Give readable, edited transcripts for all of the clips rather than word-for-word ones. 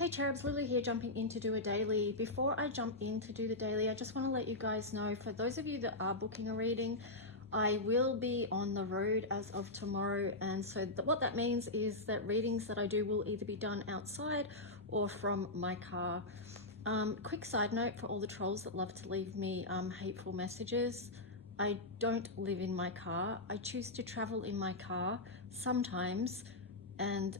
Hey cherubs, Lulu here, jumping in to do a daily. Before I jump in to do the daily, I just want to let you guys know, for those of you that are booking a reading, I will be on the road as of tomorrow, and so what that means is that readings that I do will either be done outside or from my car. Quick side note for all the trolls that love to leave me hateful messages: I don't live in my car. I choose to travel in my car sometimes, and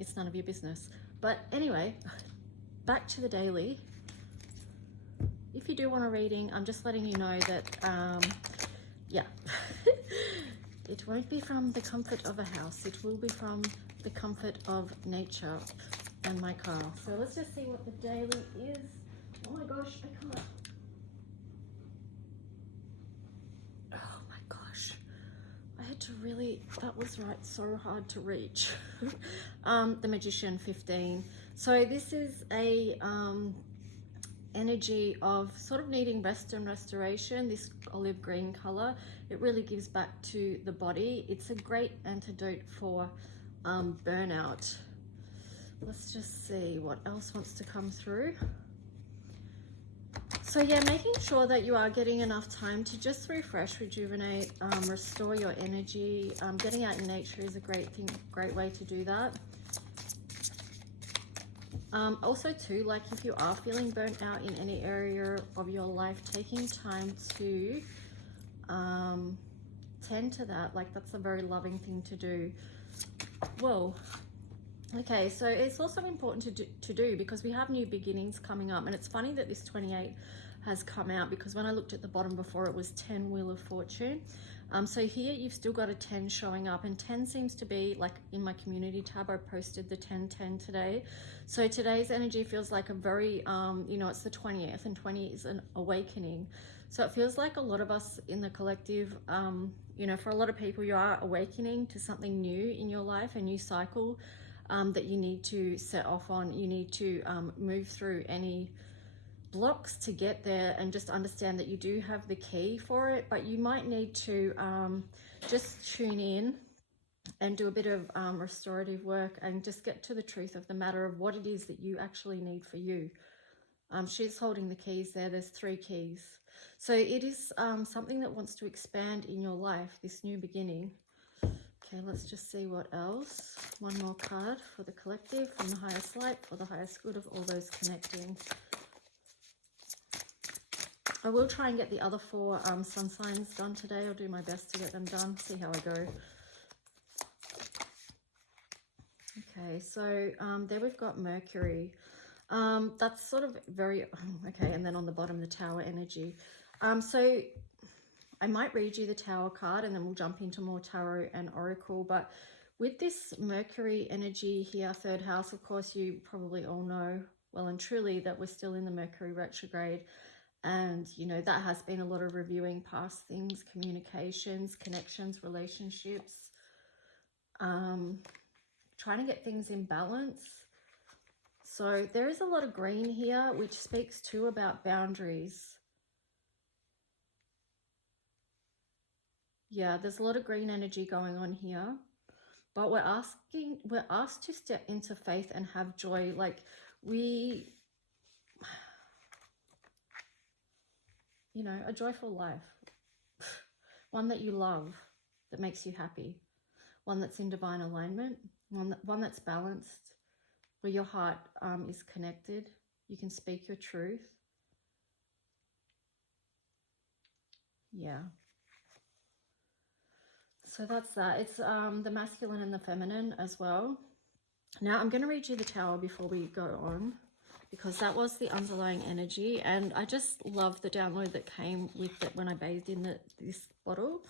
it's none of your business. But anyway, back to the daily. If you do want a reading, I'm just letting you know that, yeah, it won't be from the comfort of a house. It will be from the comfort of nature and my car. So let's just see what the daily is. Oh my gosh, I can't. Oh my gosh. I had to really, that was right, so hard to reach. The Magician 15. So this is a energy of sort of needing rest and restoration. This olive green color, it really gives back to the body. It's a great antidote for burnout. Let's just see what else wants to come through. So yeah, making sure that you are getting enough time to just refresh, rejuvenate, restore your energy. Getting out in nature is a great way to do that. Also too, like if you are feeling burnt out in any area of your life, taking time to tend to that, like that's a very loving thing to do. Whoa. Okay, so it's also important to do because we have new beginnings coming up, and it's funny that this 28 has come out because when I looked at the bottom before, it was 10 Wheel of Fortune. So here you've still got a 10 showing up, and 10 seems to be like in my community tab. I posted the 10-10 today. So today's energy feels like a very, you know, it's the 20th, and 20 is an awakening. So it feels like a lot of us in the collective, you know, for a lot of people, you are awakening to something new in your life, a new cycle that you need to set off on. You need to move through any blocks to get there, and just understand that you do have the key for it, but you might need to just tune in and do a bit of restorative work and just get to the truth of the matter of what it is that you actually need for you. She's holding the keys there. There's 3 keys. So it is something that wants to expand in your life, this new beginning. Okay, let's just see what else. One more card for the collective, from the highest light, for the highest good of all those connecting. I will try and get the other 4 sun signs done today. I'll do my best to get them done, see how I go. Okay, so there we've got Mercury. That's sort of very, okay, and then on the bottom, the Tower energy. So I might read you the Tower card and then we'll jump into more Tarot and Oracle. But with this Mercury energy here, 3rd house, of course, you probably all know well and truly that we're still in the Mercury retrograde. And, you know, that has been a lot of reviewing past things, communications, connections, relationships, trying to get things in balance. So there is a lot of green here, which speaks too about boundaries. Yeah, there's a lot of green energy going on here, but we're asked to step into faith and have joy. Like you know, a joyful life, one that you love, that makes you happy, one that's in divine alignment, one that's balanced, where your heart is connected. You can speak your truth. Yeah. So that's that. It's the masculine and the feminine as well. Now I'm going to read you the Tower before we go on, because that was the underlying energy, and I just love the download that came with it when I bathed in this bottle.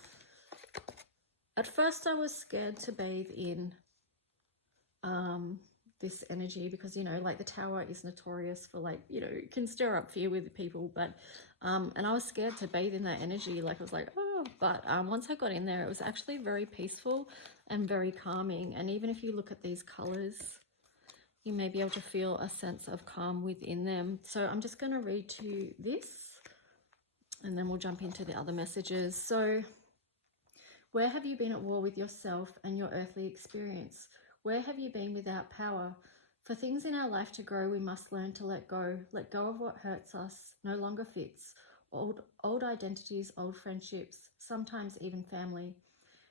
At first I was scared to bathe in this energy because, you know, like the Tower is notorious for, like, you know, it can stir up fear with people, but and I was scared to bathe in that energy. Like I was like, oh, but once I got in there, it was actually very peaceful and very calming. And even if you look at these colors, you may be able to feel a sense of calm within them. So I'm just going to read to you this, and then we'll jump into the other messages. So, where have you been at war with yourself and your earthly experience? Where have you been without power? For things in our life to grow, we must learn to let go of what hurts us, no longer fits, old identities, old friendships, sometimes even family.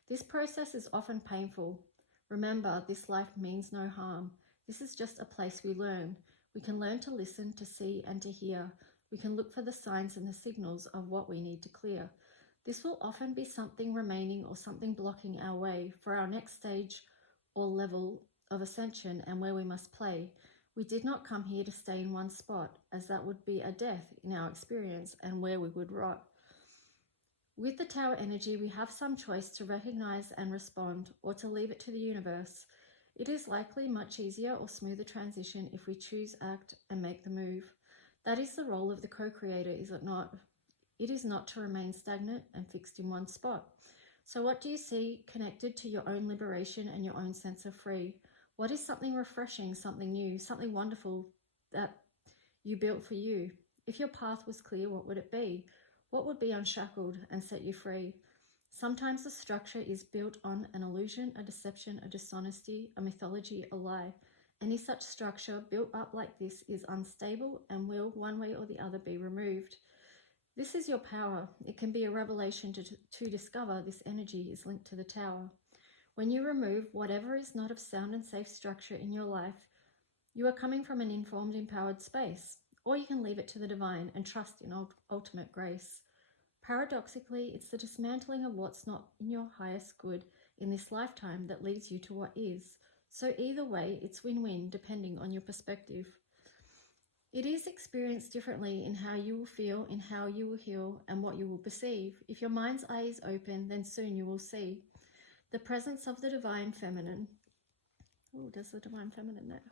This process is often painful. Remember, this life means no harm. This is just a place we learn. We can learn to listen, to see, and to hear. We can look for the signs and the signals of what we need to clear. This will often be something remaining or something blocking our way for our next stage or level of ascension and where we must play. We did not come here to stay in one spot, as that would be a death in our experience and where we would rot. With the Tower energy, we have some choice to recognize and respond, or to leave it to the universe. It is likely much easier or smoother transition if we choose, act, and make the move. That is the role of the co-creator, is it not? It is not to remain stagnant and fixed in one spot. So what do you see connected to your own liberation and your own sense of free? What is something refreshing, something new, something wonderful that you built for you? If your path was clear, what would it be? What would be unshackled and set you free? Sometimes the structure is built on an illusion, a deception, a dishonesty, a mythology, a lie. Any such structure built up like this is unstable and will, one way or the other, be removed. This is your power. It can be a revelation to discover this energy is linked to the Tower. When you remove whatever is not of sound and safe structure in your life, you are coming from an informed, empowered space. Or you can leave it to the divine and trust in ultimate grace. Paradoxically, it's the dismantling of what's not in your highest good in this lifetime that leads you to what is. So either way, it's win-win depending on your perspective. It is experienced differently in how you will feel, in how you will heal, and what you will perceive. If your mind's eye is open, then soon you will see the presence of the divine feminine. Oh, there's the divine feminine there.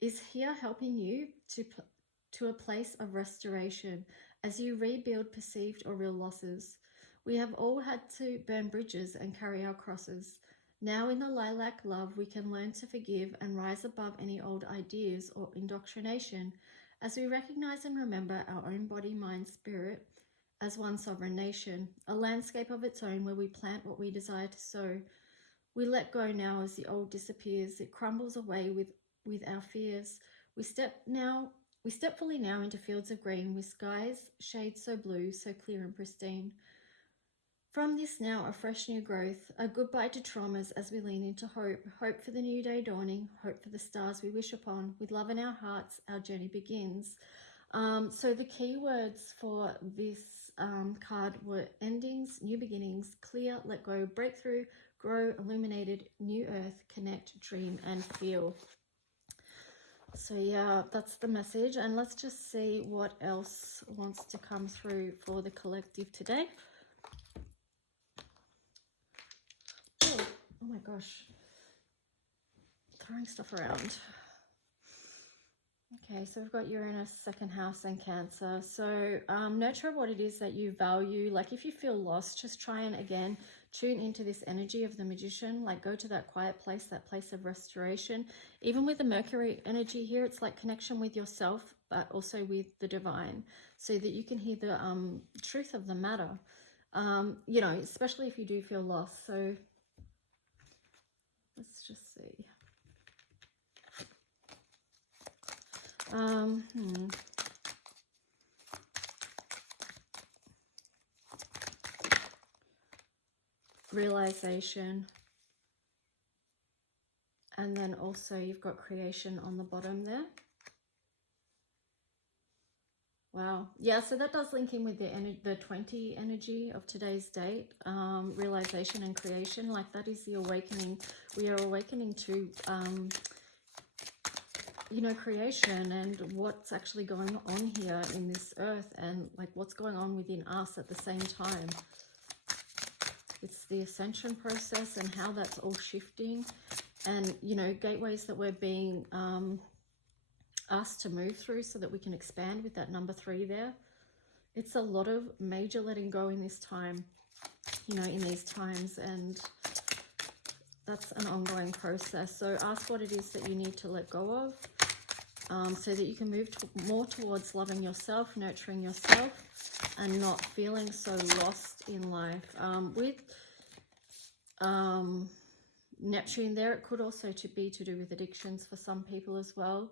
Is here helping you to a place of restoration as you rebuild perceived or real losses. We have all had to burn bridges and carry our crosses. Now in the lilac love, we can learn to forgive and rise above any old ideas or indoctrination as we recognize and remember our own body, mind, spirit as one sovereign nation, a landscape of its own where we plant what we desire to sow. We let go now as the old disappears. It crumbles away with our fears. We step fully now into fields of green with skies shades so blue, so clear and pristine. From this now, a fresh new growth, a goodbye to traumas as we lean into hope, hope for the new day dawning, hope for the stars we wish upon. With love in our hearts, our journey begins. So the keywords for this card were endings, new beginnings, clear, let go, breakthrough, grow, illuminated, new earth, connect, dream, and feel. So yeah, that's the message. And let's just see what else wants to come through for the collective today. Oh my gosh, throwing stuff around. Okay, so we've got Uranus, second house, and Cancer. So nurture what it is that you value. Like if you feel lost, just try and again tune into this energy of the Magician. Like go to that quiet place, that place of restoration. Even with the Mercury energy here, it's like connection with yourself, but also with the divine, so that you can hear the truth of the matter. You know, especially if you do feel lost. So let's just see. Realization. And then also you've got creation on the bottom there. Wow. Yeah, so that does link in with the 20 energy of today's date. Realization and creation, like that is the awakening. We are awakening to, you know, creation and what's actually going on here in this earth, and like what's going on within us at the same time. It's the ascension process and how that's all shifting, and, you know, gateways that we're being asked to move through so that we can expand with that number 3 there. It's a lot of major letting go in this time, you know, in these times, and that's an ongoing process. So ask what it is that you need to let go of, so that you can move more towards loving yourself, nurturing yourself, and not feeling so lost in life. Neptune there. It could also be to do with addictions for some people as well.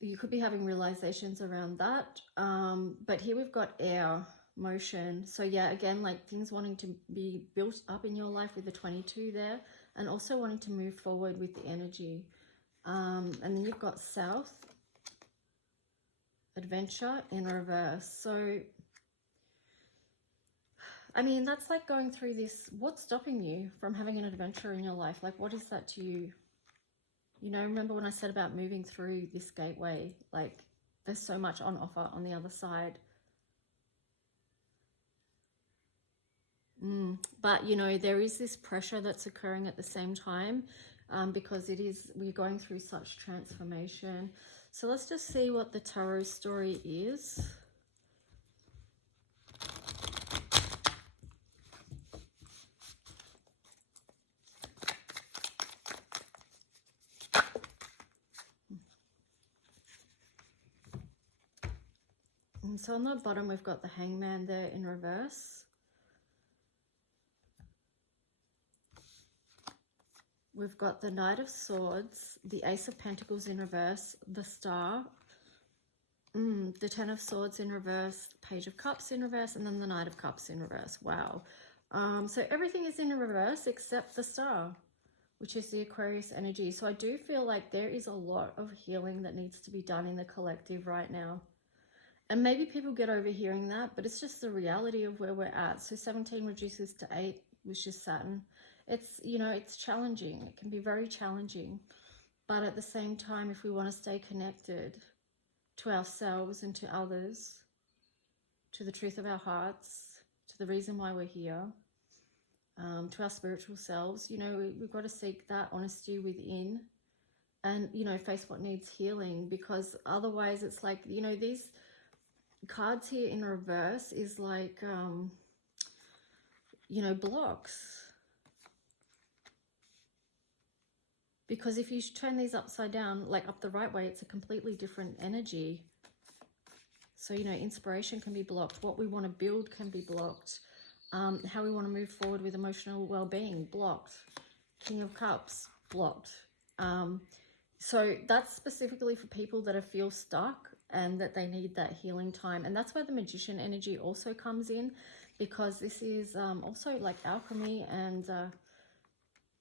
You could be having realizations around that. But here we've got air, motion. So yeah, again, like things wanting to be built up in your life with the 22 there, and also wanting to move forward with the energy. And then you've got south, adventure in reverse. So I mean, that's like going through this. What's stopping you from having an adventure in your life? Like, what is that to you? You know, remember when I said about moving through this gateway? Like, there's so much on offer on the other side. But, you know, there is this pressure that's occurring at the same time, because we're going through such transformation. So let's just see what the tarot story is. And so on the bottom, we've got the Hangman there in reverse. We've got the Knight of Swords, the Ace of Pentacles in reverse, the Star, the Ten of Swords in reverse, Page of Cups in reverse, and then the Knight of Cups in reverse. Wow. So everything is in reverse except the Star, which is the Aquarius energy. So I do feel like there is a lot of healing that needs to be done in the collective right now. And maybe people get over hearing that, but it's just the reality of where we're at. So 17 reduces to 8, which is Saturn. It's, you know, it's challenging. It can be very challenging. But at the same time, if we want to stay connected to ourselves and to others, to the truth of our hearts, to the reason why we're here, to our spiritual selves, you know, we've got to seek that honesty within and, you know, face what needs healing, because otherwise it's like, you know, these cards here in reverse is like, you know, blocks. Because if you turn these upside down, like up the right way, it's a completely different energy. So, you know, inspiration can be blocked. What we want to build can be blocked. How we want to move forward with emotional well-being, blocked. King of Cups, blocked. So that's specifically for people that feel stuck and that they need that healing time. And that's where the Magician energy also comes in, because this is also like alchemy and,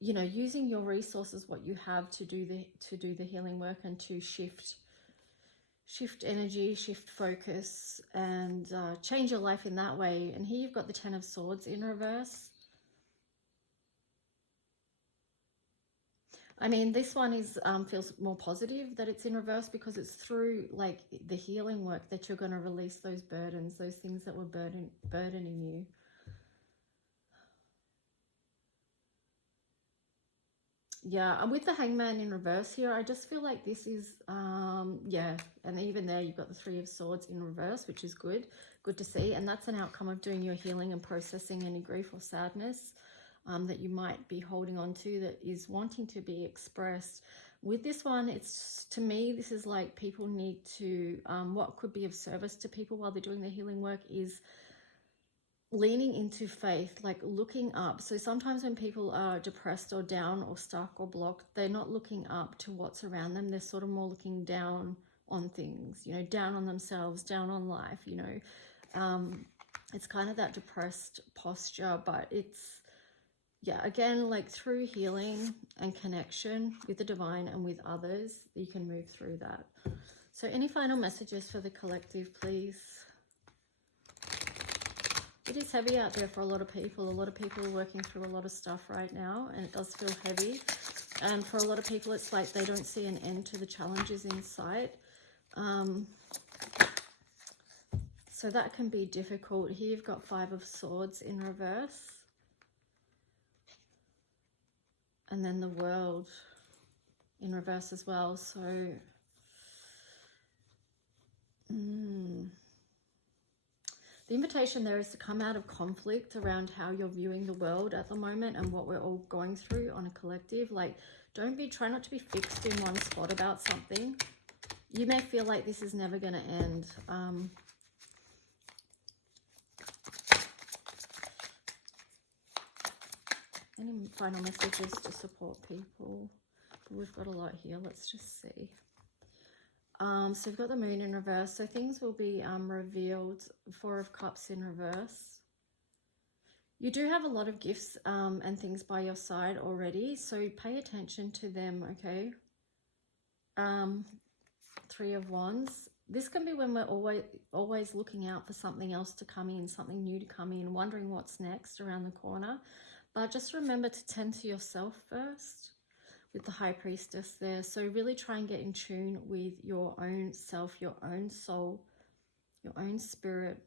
you know, using your resources, what you have to do the healing work and to shift energy, shift focus, and change your life in that way. And here you've got the Ten of Swords in reverse. I mean, this one is feels more positive that it's in reverse, because it's through like the healing work that you're going to release those burdens, those things that were burdening you. Yeah, and with the Hangman in reverse here, I just feel like this is, yeah, and even there you've got the Three of Swords in reverse, which is good to see. And that's an outcome of doing your healing and processing any grief or sadness that you might be holding on to that is wanting to be expressed. With this one, it's, to me, this is like people need to, what could be of service to people while they're doing the healing work is leaning into faith, like looking up. So sometimes when people are depressed or down or stuck or blocked, they're not looking up to what's around them. They're sort of more looking down on things, you know, down on themselves, down on life, you know. It's kind of that depressed posture, but it's, yeah, again, like through healing and connection with the divine and with others, you can move through that. So any final messages for the collective, please? It is heavy out there for a lot of people. A lot of people are working through a lot of stuff right now, and it does feel heavy. And for a lot of people, it's like they don't see an end to the challenges in sight. So that can be difficult. Here you've got Five of Swords in reverse. And then the World in reverse as well. So, the invitation there is to come out of conflict around how you're viewing the world at the moment and what we're all going through on a collective. Like, try not to be fixed in one spot about something. You may feel like this is never going to end. Any final messages to support people? We've got a lot here. Let's just see. So we've got the moon in reverse. So things will be revealed. 4 of Cups in reverse. You do have a lot of gifts and things by your side already. So pay attention to them, okay? 3 of Wands. This can be when we're always looking out for something else to come in, something new to come in, wondering what's next around the corner. But just remember to tend to yourself first with the High Priestess there. So really try and get in tune with your own self, your own soul, your own spirit.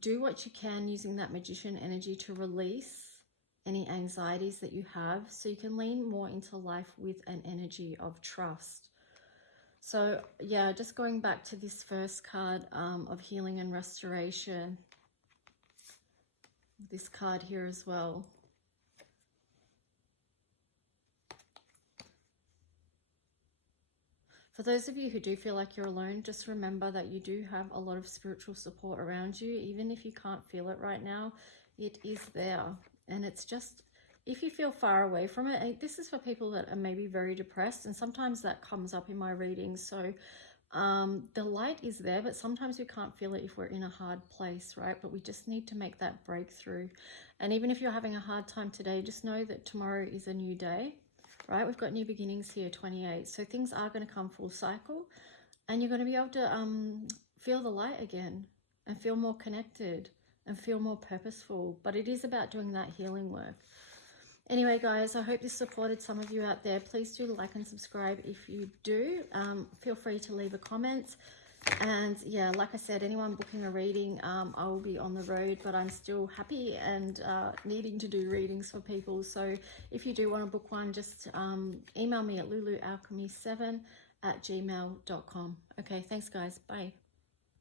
Do what you can using that Magician energy to release any anxieties that you have so you can lean more into life with an energy of trust. So yeah, just going back to this first card of healing and restoration. This card here as well. For those of you who do feel like you're alone, just remember that you do have a lot of spiritual support around you. Even if you can't feel it right now, it is there. And it's just, if you feel far away from it, this is for people that are maybe very depressed, and sometimes that comes up in my readings. So the light is there, but sometimes we can't feel it if we're in a hard place, right? But we just need to make that breakthrough. And even if you're having a hard time today, just know that tomorrow is a new day, right? We've got new beginnings here, 28. So things are going to come full cycle, and you're going to be able to feel the light again and feel more connected and feel more purposeful. But it is about doing that healing work. Anyway, guys, I hope this supported some of you out there. Please do like and subscribe if you do. Feel free to leave a comment. And yeah, like I said, anyone booking a reading, I will be on the road, but I'm still happy and needing to do readings for people. So if you do want to book one, just email me at lulualchemy7@gmail.com. Okay, thanks guys. Bye.